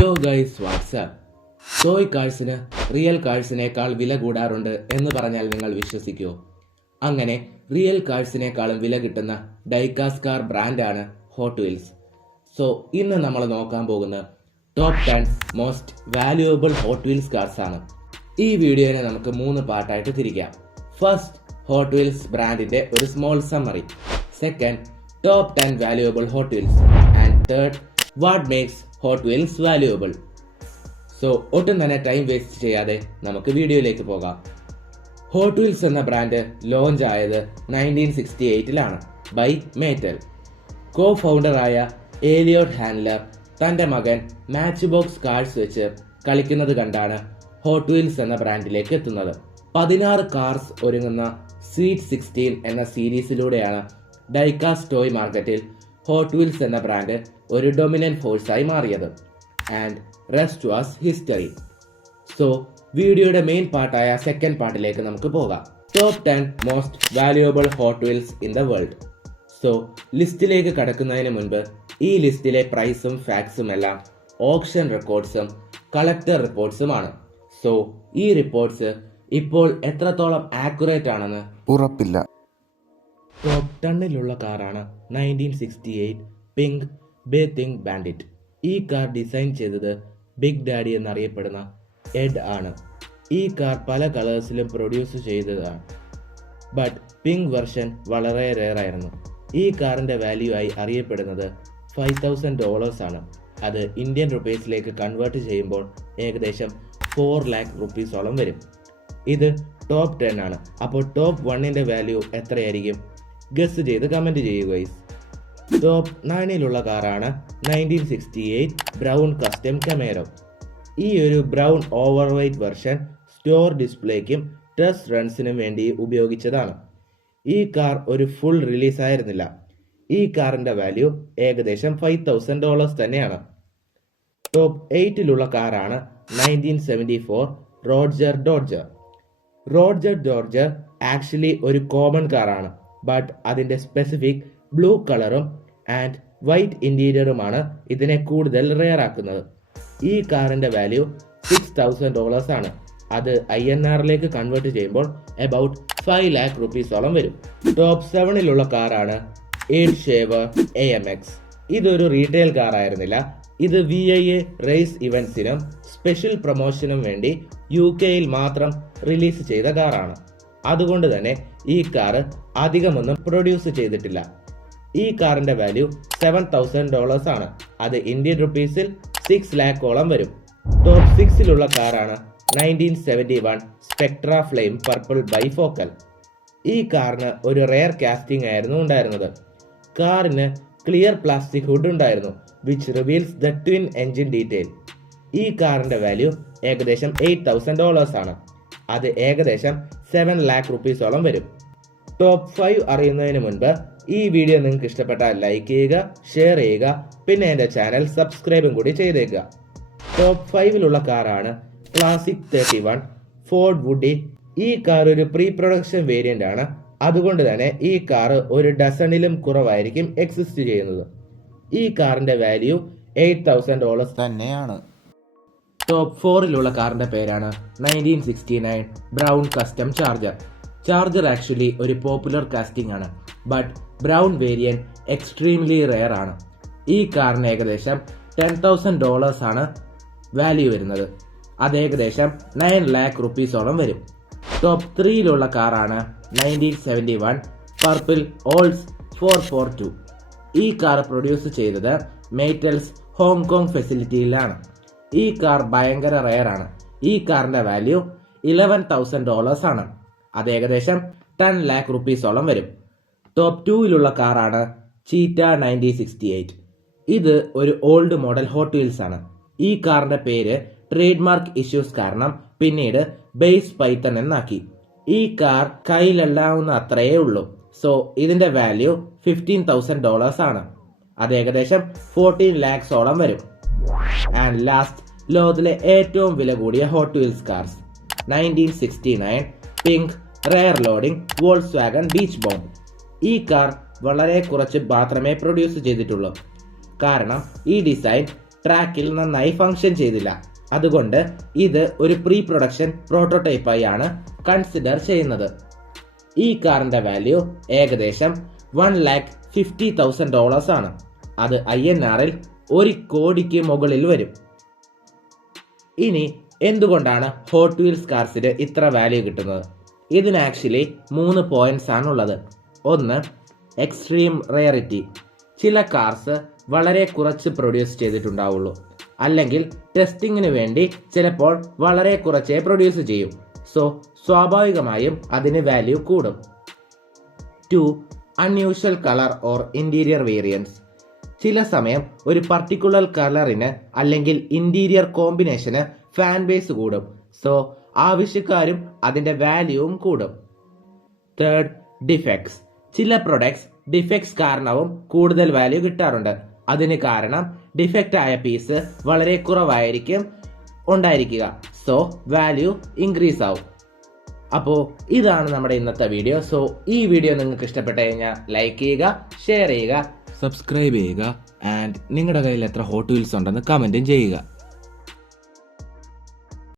യോ guys WhatsApp. Toy കാഴ്സിന് real കാഴ്സിനേക്കാൾ വില കൂടാറുണ്ട് എന്ന് പറഞ്ഞാൽ നിങ്ങൾ വിശ്വസിക്കുമോ? അങ്ങനെ റിയൽ കാഴ്സിനേക്കാളും വില കിട്ടുന്ന ഡൈകാസ് കാർ ബ്രാൻഡാണ് ഹോട്ട് വീൽസ്. സോ ഇന്ന് നമ്മൾ നോക്കാൻ പോകുന്ന top 10 most valuable hot wheels cars ആണ്. ഈ വീഡിയോനെ നമുക്ക് 3 പാർട്ടായിട്ട് തിരിക്കാം. ഫസ്റ്റ്, ഹോട്ട് വീൽസ് ബ്രാൻഡിന്റെ ഒരു small summary. Second, top 10 valuable hot wheels. And third, what makes hot wheels valuable. So ഒട്ടും തന്നെ ടൈം വേസ്റ്റ് ചെയ്യാതെ നമുക്ക് വീഡിയോയിലേക്ക് പോകാം. ഹോട്ട് വീൽസ് എന്ന ബ്രാൻഡ് ലോഞ്ച് ആയത് 1968-ലാണ് ബൈ മേറ്റൽ. കോ ഫൗണ്ടറായ ഏലിയോട്ട് ഹാൻഡ്ലർ തന്റെ മകൻ മാച്ച് ബോക്സ് കാർസ് വെച്ച് കളിക്കുന്നത് കണ്ടാണ് ഹോട്ട് വീൽസ് എന്ന ബ്രാൻഡിലേക്ക് എത്തുന്നത്. 16 കാർസ് ഒരുങ്ങുന്ന സ്വീറ്റ് 16 എന്ന സീരീസിലൂടെയാണ് ഡൈകാസ് ടോയ് മാർക്കറ്റിൽ ഹോട്ട് വീൽസ് എന്ന ബ്രാൻഡ് ഒരു ഡൊമിനന്റ് ഫോഴ്സായി മാറിയത്. And rest was history. So വീഡിയോയുടെ മെയിൻ പാർട്ടായ സെക്കൻഡ് പാർട്ടിലേക്ക് നമുക്ക് പോകാം. Top 10 most valuable hot wheels in the world. So ലിസ്റ്റിലേക്ക് കടക്കുന്നതിന് മുൻപ് ഈ ലിസ്റ്റിലെ പ്രൈസും ഫാക്ട്സും എല്ലാം ഓപ്ഷൻ റെക്കോർഡ്സും കളക്ടർ റിപ്പോർട്ട്സുമാണ്. സോ ഈ റിപ്പോർട്ട്സ് ഇപ്പോൾ എത്രത്തോളം ആക്യുറേറ്റ് ആണെന്ന് ഉറപ്പില്ല. ടോപ്പ് 10-ലുള്ള കാറാണ് 1968 പിങ്ക് ബേത്തിങ് ബാൻഡിറ്റ്. ഈ കാർ ഡിസൈൻ ചെയ്തത് ബിഗ് ഡാഡി എന്നറിയപ്പെടുന്ന എഡ് ആണ്. ഈ കാർ പല കളേഴ്സിലും പ്രൊഡ്യൂസ് ചെയ്തതാണ്. ബട്ട് പിങ്ക് വെർഷൻ വളരെ റെയർ ആയിരുന്നു. ഈ കാറിന്റെ വാല്യൂ ആയി അറിയപ്പെടുന്നത് $5,000 ആണ്. അത് ഇന്ത്യൻ റുപ്പീസിലേക്ക് കൺവേർട്ട് ചെയ്യുമ്പോൾ ഏകദേശം 4 lakh റുപ്പീസോളം വരും. ഇത് ടോപ്പ് 10 ആണ്. അപ്പോൾ ടോപ്പ് 1ന്റെ വാല്യൂ എത്രയായിരിക്കും? ഗസ് ചെയ്ത് കമന്റ് ചെയ്യുക. ടോപ്പ് 9-ലുള്ള കാറാണ് 1968 ബ്രൗൺ കസ്റ്റം കമേറോ. ഈ ഒരു brown over weight version store ഡിസ്പ്ലേക്കും ടെസ്റ്റ് റൺസിനും വേണ്ടി ഉപയോഗിച്ചതാണ്. ഈ കാർ ഒരു ഫുൾ റിലീസ് ആയിരുന്നില്ല. ഈ കാറിന്റെ വാല്യൂ ഏകദേശം $5,000 തന്നെയാണ്. ടോപ്പ് 8-ലുള്ള കാറാണ് 1974 റോഡ്ജർ ഡോഡ്ജർ. റോഡ്ജർ ഡോഡ്ജർ ആക്ച്വലി ഒരു കോമൺ കാറാണ്. ബട്ട് അതിന്റെ സ്പെസിഫിക് ബ്ലൂ കളറും ആൻഡ് വൈറ്റ് ഇന്റീരിയറുമാണ് ഇതിനെ കൂടുതൽ റെയർ ആക്കുന്നത്. ഈ കാറിന്റെ വാല്യൂ $6,000 ആണ്. അത് INR-ലേക്ക് കൺവേർട്ട് ചെയ്യുമ്പോൾ അബൌട്ട് 5 lakh റുപ്പീസോളം വരും. ടോപ്പ് 7-ലുള്ള കാറാണ് 8 ഷേവർ AMX. ഇതൊരു റീറ്റെയിൽ കാർ ആയിരുന്നില്ല. ഇത് VIA റേസ് ഇവന്റ്സിനും സ്പെഷ്യൽ പ്രൊമോഷനും വേണ്ടി UK-യിൽ മാത്രം റിലീസ് ചെയ്ത കാറാണ്. അതുകൊണ്ട് തന്നെ ഈ കാർ അധികമൊന്നും പ്രൊഡ്യൂസ് ചെയ്തിട്ടില്ല. ഈ കാറിന്റെ വാല്യൂ $7,000 ആണ്. അത് ഇന്ത്യൻ റുപ്പീസിൽ 6 lakh-ഓളം വരും. ടോപ്പ് 6-ലുള്ള കാറാണ് 1971 സ്പെക്ട്ര ഫ്ലെയിം പർപ്പിൾ ബൈഫോക്കൽ. ഈ കാറിന് ഒരു റെയർ കാസ്റ്റിംഗ് ആയിരുന്നു ഉണ്ടായിരുന്നത്. കാറിന് ക്ലിയർ പ്ലാസ്റ്റിക് ഹുഡ് ഉണ്ടായിരുന്നു, which reveals the twin engine detail. ഈ കാറിന്റെ വാല്യൂ ഏകദേശം $8,000 ആണ്. അത് ഏകദേശം 7 lakh റുപ്പീസോളം വരും. ടോപ്പ് 5 അറിയുന്നതിന് മുൻപ് ഈ വീഡിയോ നിങ്ങൾക്ക് ഇഷ്ടപ്പെട്ടാൽ ലൈക്ക് ചെയ്യുക, ഷെയർ ചെയ്യുക, പിന്നെ എൻ്റെ ചാനൽ സബ്സ്ക്രൈബും കൂടി ചെയ്തേക്കുക. ടോപ്പ് 5-ലുള്ള കാറാണ് ക്ലാസിക് 31 ഫോർഡ് വുഡി. ഈ കാർ ഒരു പ്രീ പ്രൊഡക്ഷൻ വേരിയന്റ് ആണ്. അതുകൊണ്ട് തന്നെ ഈ കാർ ഒരു ഡസണിലും കുറവായിരിക്കും എക്സിസ്റ്റ് ചെയ്യുന്നത്. ഈ കാറിന്റെ വാല്യൂ $8,000 തന്നെയാണ്. ടോപ്പ് 4-ലുള്ള കാറിന്റെ പേരാണ് 1969 brown custom charger. Charger actually ഒരു പോപ്പുലർ കാസ്റ്റിംഗ് ആണ്. But brown variant extremely rare ആണ്. ഈ കാറിന് ഏകദേശം $10,000 ആണ് വാല്യൂ വരുന്നത്. അത് ഏകദേശം 9 lakh റുപ്പീസോളം വരും. ടോപ്പ് 3-ലുള്ള കാറാണ് 1971 പർപ്പിൾ ഓൾസ് 442. ഈ കാർ പ്രൊഡ്യൂസ് ചെയ്തത് മേറ്റൽസ് ഹോങ്കോങ് ഫെസിലിറ്റിയിലാണ്. ഈ കാർ ഭയങ്കര റെയർ ആണ്. ഈ കാറിന്റെ വാല്യൂ $11,000 ആണ്. അത് ഏകദേശം 10 lakh റുപ്പീസോളം വരും. ടോപ്പ് 2-ലുള്ള കാറാണ് ചീറ്റ 1968. ഇത് ഒരു ഓൾഡ് മോഡൽ ഹോട്ട് വീൽസ് ആണ്. ഈ കാറിന്റെ പേര് ട്രേഡ് മാർക്ക് ഇഷ്യൂസ് കാരണം പിന്നീട് ബേസ് പൈത്തൺ എന്നാക്കി. ഈ കാർ കയ്യിലെല്ലാവുന്ന അത്രയേ ഉള്ളൂ. സോ ഇതിന്റെ വാല്യൂ $15,000 ആണ്. അത് ഏകദേശം 14 lakhs-ഓളം വരും. ആൻഡ് ലാസ്റ്റ്, ലോകത്തിലെ ഏറ്റവും വില കൂടിയ hot wheels cars 1969 pink rare loading വോൾക്സ്വാഗൺ beach bomb. ഈ കാർ വളരെ കുറച്ച് മാത്രമേ പ്രൊഡ്യൂസ് ചെയ്തിട്ടുള്ളൂ. കാരണം ഈ ഡിസൈൻ ട്രാക്കിൽ നന്നായി ഫംഗ്ഷൻ ചെയ്തില്ല. അതുകൊണ്ട് ഇത് ഒരു പ്രീ പ്രൊഡക്ഷൻ പ്രോട്ടോടൈപ്പായി ആണ് കൺസിഡർ ചെയ്യുന്നത്. ഈ കാറിന്റെ വാല്യൂ ഏകദേശം $1,50,000 ആണ്. അത് INR-ൽ 1 കോടിക്ക് മുകളിൽ വരും. ഇനി എന്തുകൊണ്ടാണ് ഹോട്ട് വീൽസ് കാർസിന് ഇത്ര വാല്യൂ കിട്ടുന്നത്? ഇതിന് ആക്ച്വലി 3 പോയിന്റ്സ് ആണുള്ളത്. ഒന്ന്, എക്സ്ട്രീം റെയറിറ്റി. ചില കാർസ് വളരെ കുറച്ച് പ്രൊഡ്യൂസ് ചെയ്തിട്ടുണ്ടാവുള്ളൂ, അല്ലെങ്കിൽ ടെസ്റ്റിങ്ങിന് വേണ്ടി ചിലപ്പോൾ വളരെ കുറച്ചേ പ്രൊഡ്യൂസ് ചെയ്യും. സോ സ്വാഭാവികമായും അതിന് വാല്യൂ കൂടും. 2, unusual colour or interior variance. ചില സമയം ഒരു പർട്ടിക്കുലർ കളറിന് അല്ലെങ്കിൽ ഇന്റീരിയർ കോമ്പിനേഷന് ഫാൻ ബേസ് കൂടും. സോ ആവശ്യക്കാരും അതിന്റെ വാല്യൂവും കൂടും. 3, ഡിഫെക്ട്സ്. ചില പ്രൊഡക്ട്സ് ഡിഫെക്ട്സ് കാരണവും കൂടുതൽ വാല്യൂ കിട്ടാറുണ്ട്. അതിന് കാരണം ഡിഫെക്റ്റ് ആയ പീസ് വളരെ കുറവായിരിക്കും ഉണ്ടായിരിക്കുക. സോ വാല്യൂ ഇൻക്രീസ് ആവും. അപ്പോൾ ഇതാണ് നമ്മുടെ ഇന്നത്തെ വീഡിയോ. സോ ഈ വീഡിയോ നിങ്ങൾക്ക് ഇഷ്ടപ്പെട്ടു കഴിഞ്ഞാൽ ലൈക്ക് ചെയ്യുക, ഷെയർ ചെയ്യുക, സബ്സ്ക്രൈബ് ചെയ്യുക ആൻഡ് നിങ്ങളുടെ കയ്യിൽ എത്ര ഹോട്ട് വീൽസ് ഉണ്ടെന്ന് കമൻറ്റും ചെയ്യുക.